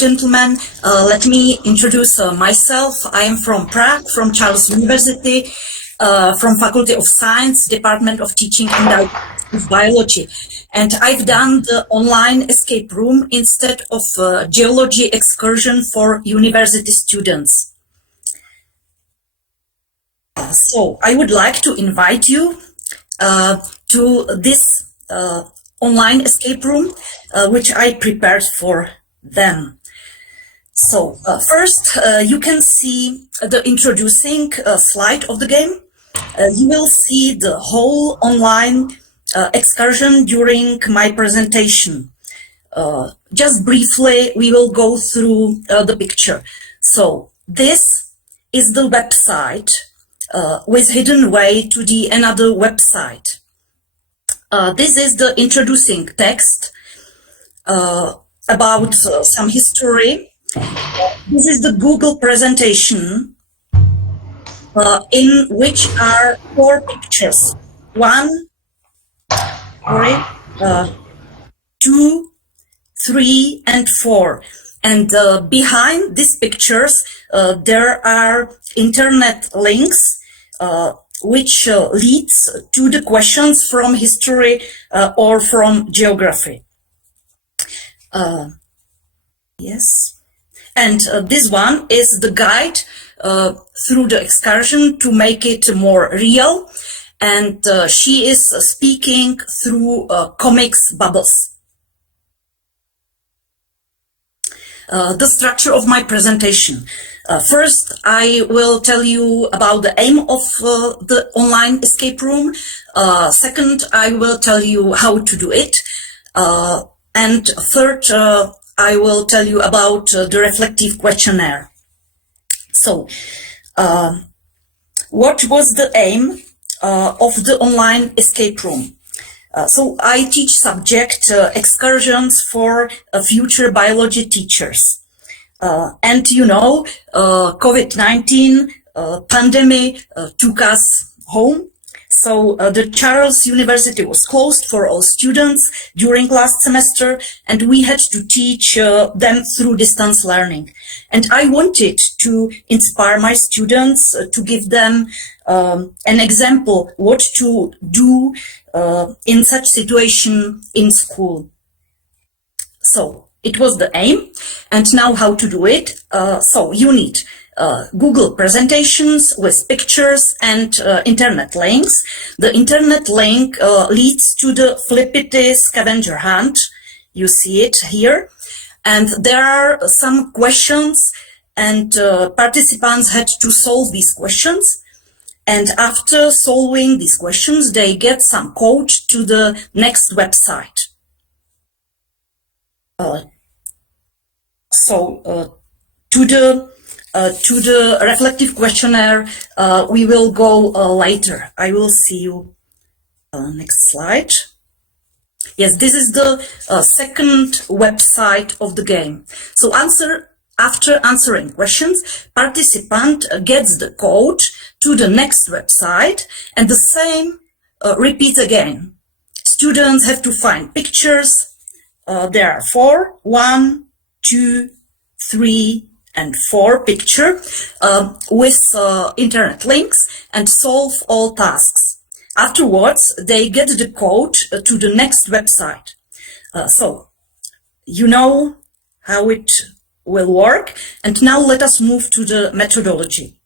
gentlemen, let me introduce myself. I am from Prague, from Charles University, from Faculty of Science, Department of Teaching and Biology. And I've done the online escape room instead of geology excursion for university students. So I would like to invite you to this online escape room, which I prepared for them. So first, you can see the introducing slide of the game. You will see the whole online excursion during my presentation. Just briefly, we will go through the picture. So this is the website with hidden way to the another website. This is the introducing text about some history. This is the Google presentation in which are 4 pictures. 2, 3, and 4. And behind these pictures, there are internet links which leads to the questions from history or from geography. Yes. And this one is the guide through the excursion to make it more real. And she is speaking through comics bubbles. The structure of my presentation. First, I will tell you about the aim of the online escape room. Second, I will tell you how to do it. And third, I will tell you about the reflective questionnaire. So, what was the aim of the online escape room? So I teach subject excursions for future biology teachers. And you know, COVID-19 pandemic took us home. So the Charles University was closed for all students during last semester, and we had to teach them through distance learning. And I wanted to inspire my students to give them an example what to do in such situation in school. So it was the aim, and now how to do it. So you need Google presentations with pictures and internet links. The internet link leads to the Flippity scavenger hunt. You see it here. And there are some questions, and participants had to solve these questions. And after solving these questions, they get some code to the next website. To the reflective questionnaire, we will go later. I will see you next slide. Yes, this is the second website of the game. So after answering questions, participant gets the code to the next website, and the same repeats again. Students have to find pictures. There are 4, 1, 2, 3, and 4 picture with internet links and solve all tasks. Afterwards, they get the code to the next website. So you know how it will work. And now let us move to the methodology.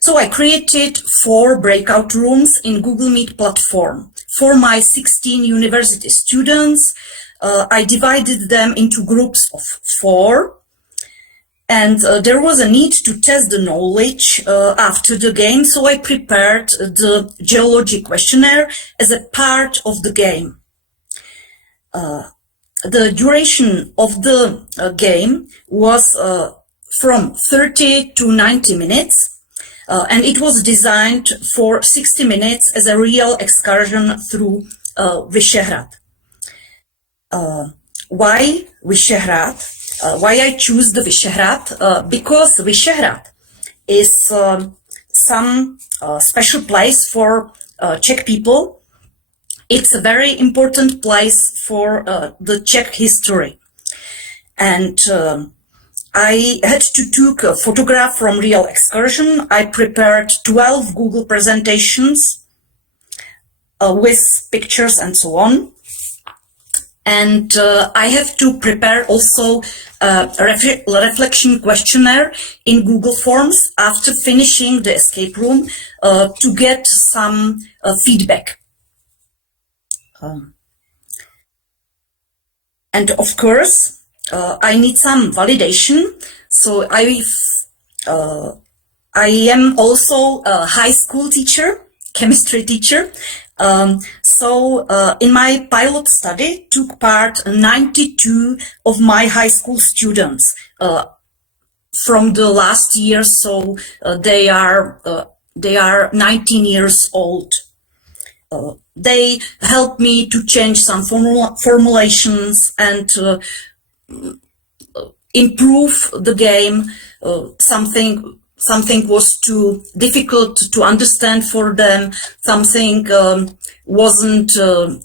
So I created 4 breakout rooms in Google Meet platform for my 16 university students. I divided them into groups of 4. And there was a need to test the knowledge after the game, so I prepared the geology questionnaire as a part of the game. The duration of the game was from 30 to 90 minutes, and it was designed for 60 minutes as a real excursion through Vyšehrad. Why Vyšehrad? Why I choose the Vyšehrad? Because Vyšehrad is some special place for Czech people. It's a very important place for the Czech history. and I had to take a photograph from real excursion. I prepared 12 Google presentations with pictures and so on. And I have to prepare also a reflection questionnaire in Google Forms after finishing the escape room to get some feedback. And of course, I need some validation. So I am also a high school teacher, chemistry teacher. So in my pilot study took part 92 of my high school students from the last year. So they are 19 years old. They helped me to change some formulations and improve the game. Something was too difficult to understand for them. Something wasn't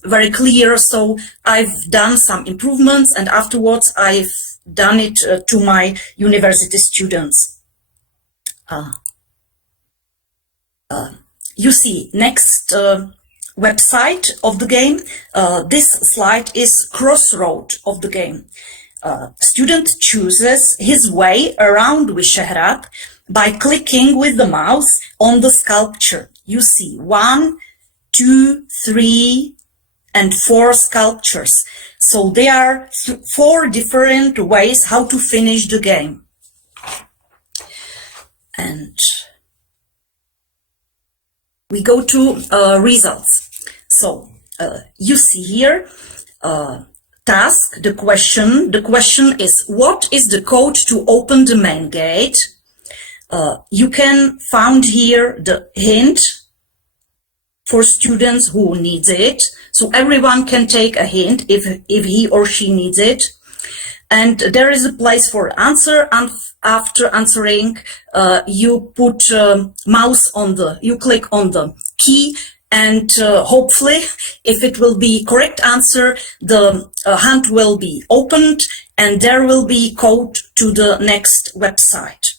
very clear. So I've done some improvements, and afterwards I've done it to my university students. You see, next website of the game. This slide is crossroad of the game. Student chooses his way around Vyšehrad by clicking with the mouse on the sculpture. You see 1, 2, 3, and 4 sculptures. So there are 4 different ways how to finish the game. And we go to results. So you see here task, the question. The question is, what is the code to open the main gate? You can find here the hint for students who needs it. So everyone can take a hint if he or she needs it. And there is a place for answer, and after answering, you put mouse on you click on the key, and hopefully, if it will be correct answer, the hand will be opened, and there will be code to the next website.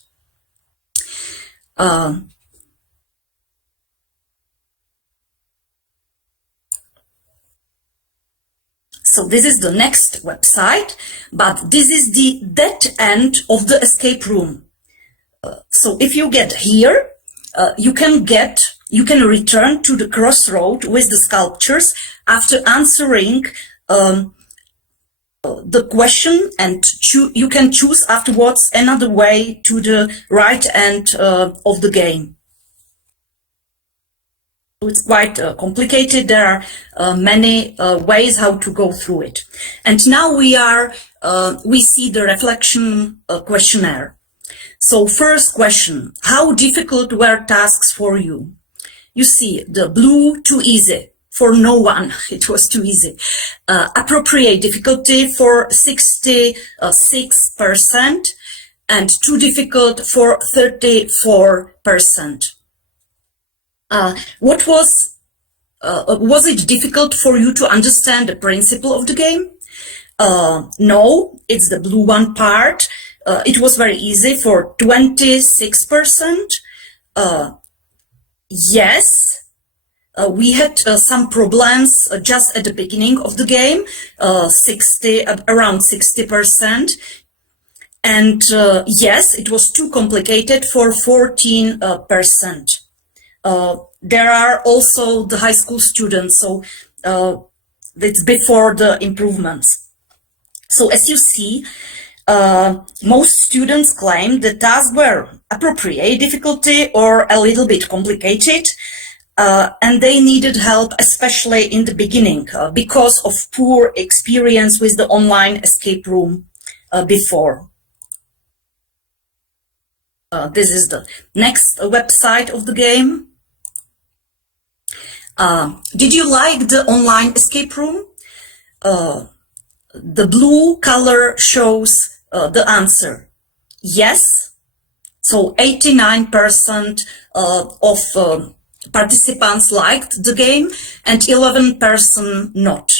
So this is the next website, but this is the dead end of the escape room. So if you get here, you can return to the crossroad with the sculptures after answering the question, and you can choose afterwards another way to the right end of the game. It's quite complicated. There are many ways how to go through it. And now we see the reflection questionnaire. So first question, how difficult were tasks for you? You see the blue, too easy. For no one, it was too easy. Appropriate difficulty for 66%, and too difficult for 34%. What was it difficult for you to understand the principle of the game? No, it's the blue one part. It was very easy for 26%. Yes, we had some problems just at the beginning of the game, around 60%. And yes, it was too complicated for 14%. There are also the high school students, so it's before the improvements. So as you see, most students claim the tasks were appropriate difficulty or a little bit complicated, and they needed help, especially in the beginning, because of poor experience with the online escape room before. This is the next website of the game. Did you like the online escape room? The blue color shows the answer. Yes. So 89% of participants liked the game, and 11% not.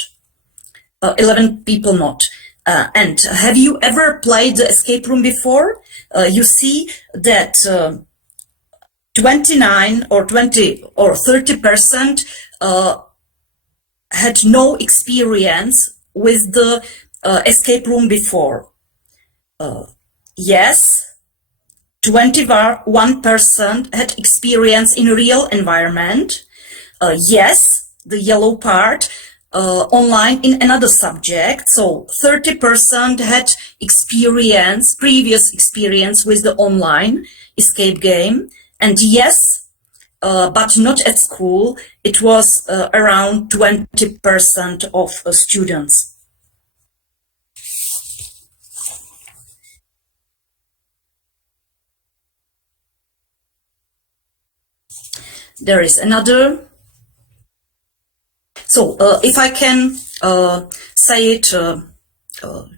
11 people not. And have you ever played the escape room before? You see that 29 or 20 or 30% had no experience with the escape room before. Yes, 21% had experience in real environment. Yes, the yellow part, online in another subject. So 30% had experience, previous experience with the online escape game. And yes, but not at school. It was around 20% of students. There is another. So if I can say it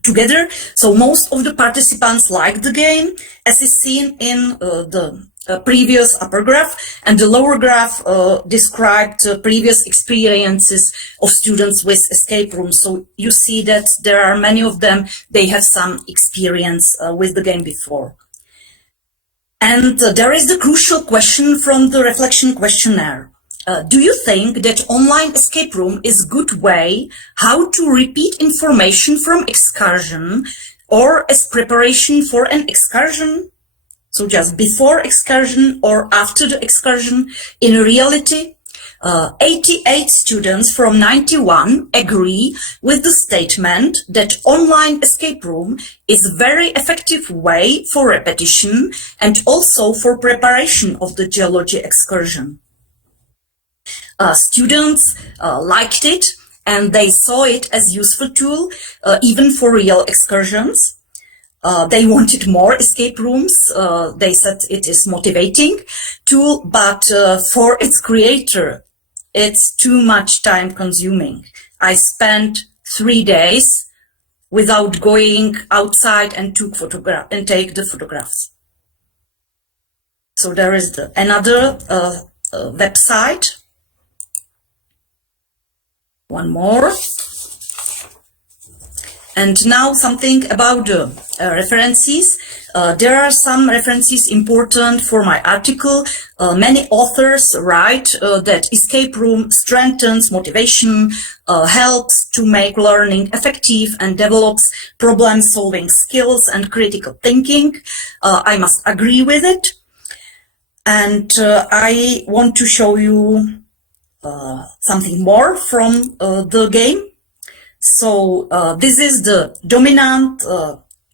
together, so most of the participants liked the game, as is seen in the previous upper graph, and the lower graph described previous experiences of students with escape rooms. So you see that there are many of them, they have some experience with the game before. And there is the crucial question from the reflection questionnaire. Do you think that online escape room is a good way how to repeat information from excursion or as preparation for an excursion? So just before excursion or after the excursion? In reality, 88 students from 91 agree with the statement that online escape room is a very effective way for repetition and also for preparation of the geology excursion. Students liked it and they saw it as useful tool even for real excursions. They wanted more escape rooms. They said it is motivating tool, but for its creator, it's too much time consuming. I spent 3 days without going outside and take the photographs. So there is another website. One more. And now something about the references. There are some references important for my article. Many authors write that escape room strengthens motivation, helps to make learning effective and develops problem-solving skills and critical thinking. I must agree with it. And I want to show you something more from the game. So this is the dominant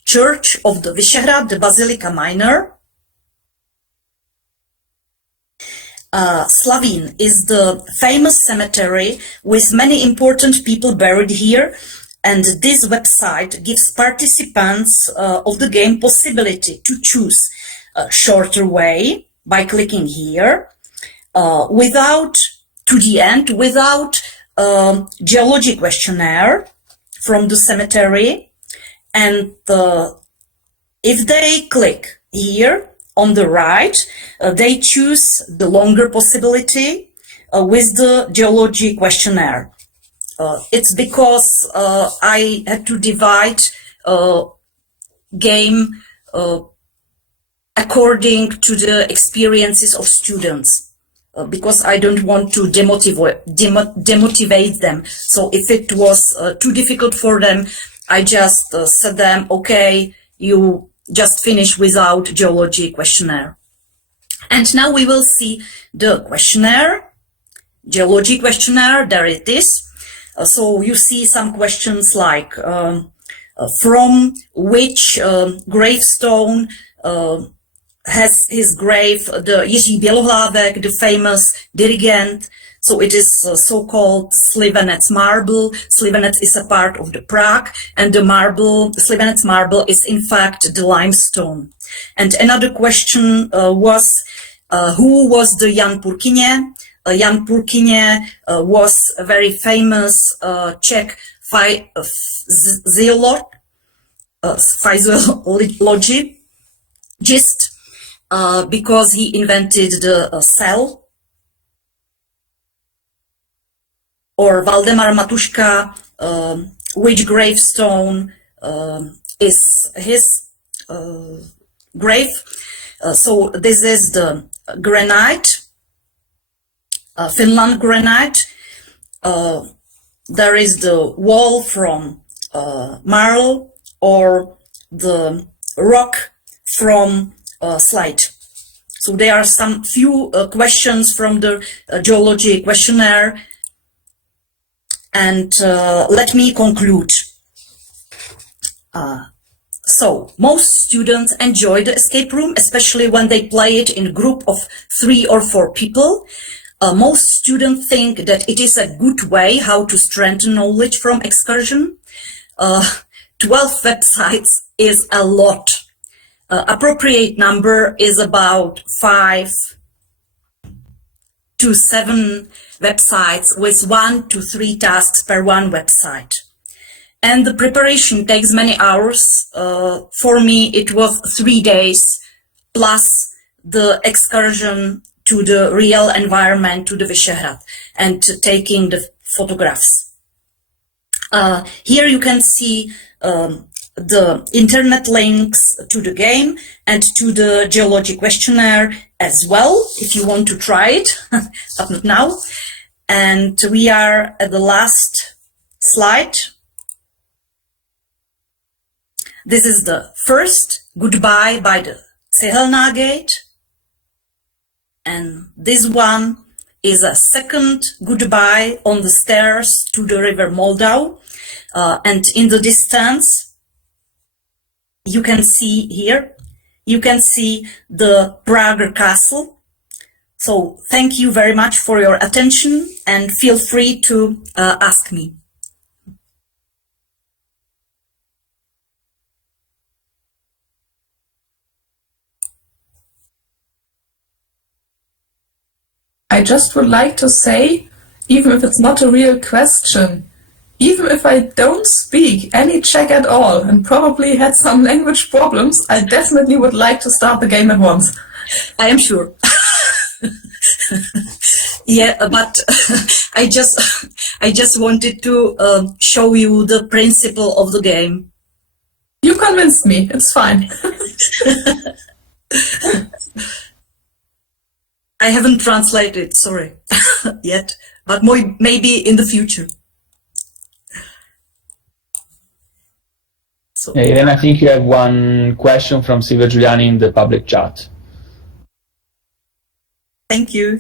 church of the Vyšehrad, the Basilica Minor. Slavín is the famous cemetery with many important people buried here, and this website gives participants of the game possibility to choose a shorter way by clicking here without geology questionnaire from the cemetery, and if they click here on the right, they choose the longer possibility with the geology questionnaire. It's because I had to divide game according to the experiences of students. Because I don't want to demotivate them. So if it was too difficult for them, I just said them, okay, you just finish without geology questionnaire. And now we will see the questionnaire, geology questionnaire, there it is. So you see some questions like from which gravestone has his grave the Jiří Bělohlávek, the famous dirigent. So it is so-called Slivenec marble. Slivenec is a part of the Prague, and the Slivenec marble is in fact the limestone. And another question was who was the Jan Purkyně? Jan Purkyně was a very famous Czech physiologist. Because he invented the cell. Or Valdemar Matuška, which gravestone is his grave. So this is the granite, Finland granite. There is the wall from marl, or the rock from slate. So there are some few questions from the geology questionnaire, and let me conclude. So most students enjoy the escape room, especially when they play it in a group of 3 or 4 people. Most students think that it is a good way how to strengthen knowledge from excursion. 12 websites is a lot. Appropriate number is about 5 to 7 websites with 1 to 3 tasks per one website. And the preparation takes many hours. For me, it was 3 days plus the excursion to the real environment, to the Vyšehrad, and taking the photographs. Here you can see the internet links to the game and to the geology questionnaire as well, if you want to try it, but not now. And we are at the last slide. This is the first goodbye by the Cehelná gate. And this one is a second goodbye on the stairs to the river Moldau. And in the distance, you can see here, you can see the Prager Castle. So thank you very much for your attention, and feel free to ask me. I just would like to say, even if it's not a real question, even if I don't speak any Czech at all and probably had some language problems, I definitely would like to start the game at once. I am sure. Yeah, but I just wanted to show you the principle of the game. You convinced me. It's fine. I haven't translated, sorry, yet, but maybe in the future. So. Irene, I think you have one question from Silvia Giuliani in the public chat. Thank you.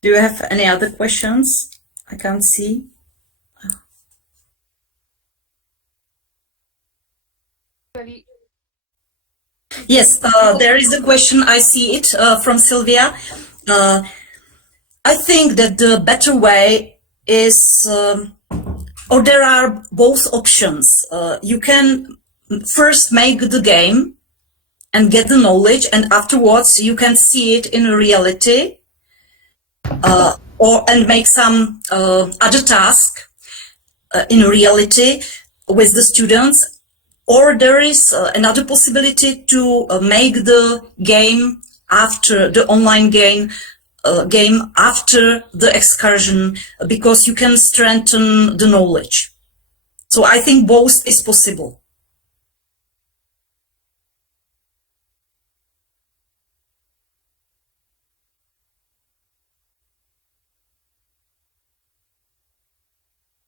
Do you have any other questions? I can't see. Yes, there is a question. I see it from Sylvia. I think that the better way is, or there are both options. You can first make the game and get the knowledge, and afterwards you can see it in reality. And make some other task in reality with the students, or there is another possibility to make the game after the online game after the excursion, because you can strengthen the knowledge. So I think both is possible.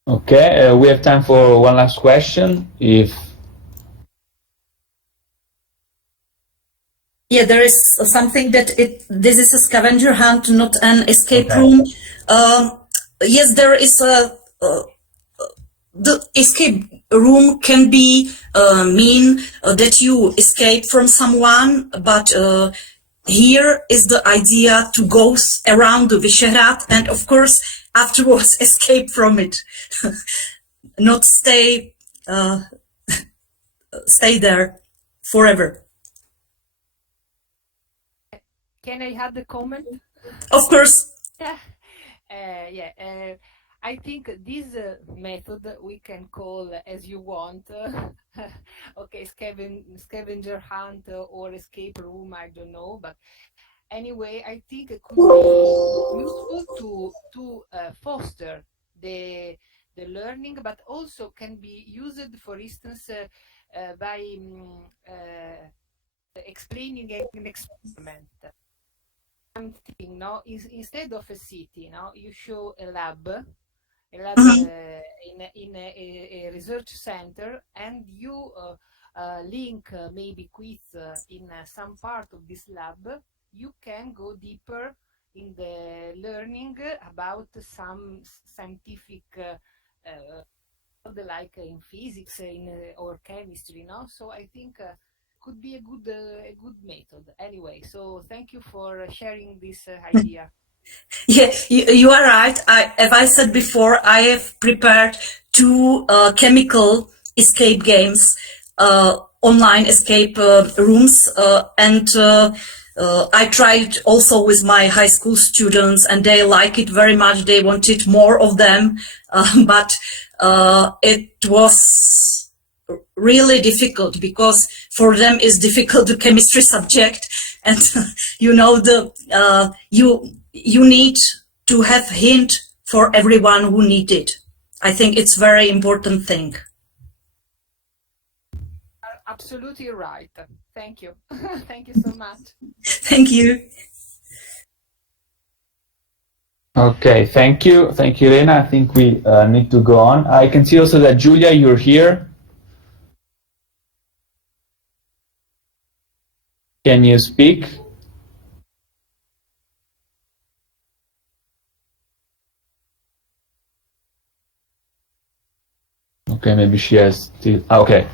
Okay, we have time for one last question. Yeah, there is something that this is a scavenger hunt, not an escape room. Yes, there is the escape room can be mean that you escape from someone, but here is the idea to go around the Vyšehrad and of course afterwards escape from it, not stay there forever. Can I have the comment? Of course. Yeah. I think this method we can call as you want. Okay, scavenger hunt or escape room, I don't know, but anyway, I think it could be useful to foster the learning, but also can be used, for instance, by explaining an experiment. Something, no, is instead of a city, no, you show a lab Mhm. in a research center, and you link maybe quiz in some part of this lab. You can go deeper in the learning about some scientific like in physics or chemistry, no? So I think could be a good method anyway. So thank you for sharing this idea. Yeah, you are right. As I said before, I have prepared two chemical escape games, online escape rooms, and I tried also with my high school students, and they like it very much. They wanted more of them, but it was really difficult because for them it's difficult the chemistry subject, and you need to have hint for everyone who need it. I think it's very important thing. Absolutely right. Thank you. Thank you so much. Thank you. Okay, thank you. Thank you, Elena. I think we need to go on. I can see also that Julia, you're here. Can you speak? Okay, maybe she has still. Okay.